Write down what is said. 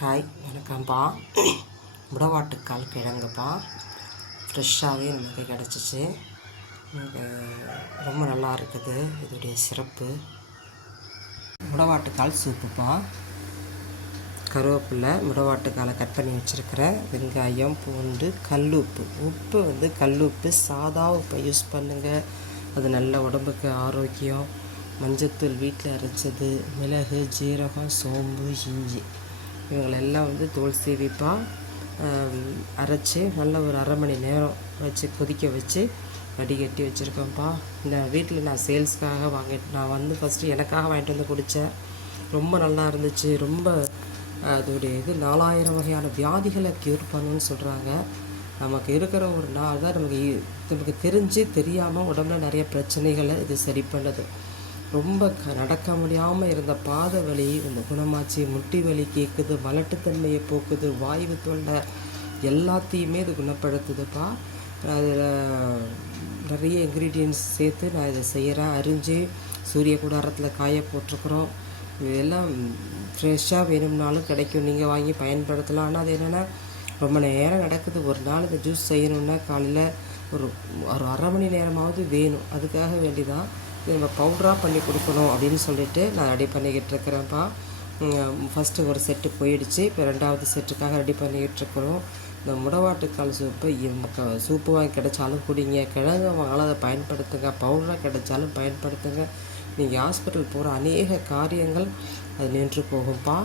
Hi வணக்கம்ப்பா. முடவாட்டுக்கால் கிழங்குப்பா. ஃப்ரெஷ்ஷாகவே நமக்கு கிடச்சிச்சு. நமக்கு ரொம்ப நல்லா இருக்குது. இதோடைய சிறப்பு முடவாட்டுக்கால் சூப்புப்பா. கருவேப்பிலை, முடவாட்டுக்காலை கட் பண்ணி வச்சுருக்கிறேன். வெங்காயம், பூண்டு, கல்லுப்பு. உப்பு வந்து கல்லுப்பு, சாதா உப்பை யூஸ் பண்ணுங்கள். அது நல்ல உடம்புக்கு ஆரோக்கியம். மஞ்சத்தூள் வீட்டில் அரைச்சது, மிளகு, ஜீரகம், சோம்பு, இஞ்சி இவங்களெல்லாம் வந்து தோல் சீவிப்பா அரைச்சி நல்ல ஒரு அரை மணி நேரம் வச்சு கொதிக்க வச்சு வடிகட்டி வச்சுருக்கேன்ப்பா. இந்த வீட்டில் நான் சேல்ஸ்க்காக நான் வந்து ஃபஸ்ட்டு எனக்காக வாங்கிட்டு வந்து குடித்தேன். ரொம்ப நல்லா இருந்துச்சு. ரொம்ப அதோடைய 4000 வகையான வியாதிகளை க்யூர் பண்ணுன்னு சொல்கிறாங்க. நமக்கு இருக்கிற ஒரு நாள் தான் நமக்கு தெரியாமல் உடம்புல நிறைய பிரச்சனைகளை இது சரி பண்ணுது. ரொம்ப நடக்க முடியாமல் இருந்த பாத வலி இந்த குணமாச்சு. முட்டி வலி கேட்குது, மலட்டுத்தன்மையை போக்குது, வாய்வு தொண்டை எல்லாத்தையுமே இது குணப்படுத்துதுப்பா. அதில் நிறைய இன்க்ரீடியன்ட்ஸ் சேர்த்து நான் இதை செய்கிறேன். அரிஞ்சு சூரிய கூடாரத்தில் காய போட்டிருக்குறோம். இதெல்லாம் ஃப்ரெஷ்ஷாக வேணும்னாலும் கிடைக்கும், நீங்கள் வாங்கி பயன்படுத்தலாம். ஆனால் அது என்னென்னா ரொம்ப நேரம் நடக்குது. ஒரு நாள் இந்த ஜூஸ் செய்யணுன்னா காலையில் ஒரு அரை மணி நேரமாவது வேணும். அதுக்காக வேண்டிதான் நம்ம பவுடராக பண்ணி கொடுக்கணும் அப்படின்னு சொல்லிவிட்டு நான் ரெடி பண்ணிக்கிட்டு இருக்கிறேன்ப்பா. ஃபஸ்ட்டு ஒரு செட்டு போயிடுச்சு. இப்போ 2வது செட்டுக்காக ரெடி பண்ணிக்கிட்டு இருக்கிறோம். இந்த முடவாட்டுக்கால் சூப்பு வாங்கி கிடைச்சாலும் குடிங்க, கிழங்கு வாங்கலாம் அதை பயன்படுத்துங்க, பவுடராக கிடைச்சாலும் பயன்படுத்துங்க. நீங்கள் ஹாஸ்பிட்டல் போகிற அநேக காரியங்கள் அது நின்று போகும்ப்பா.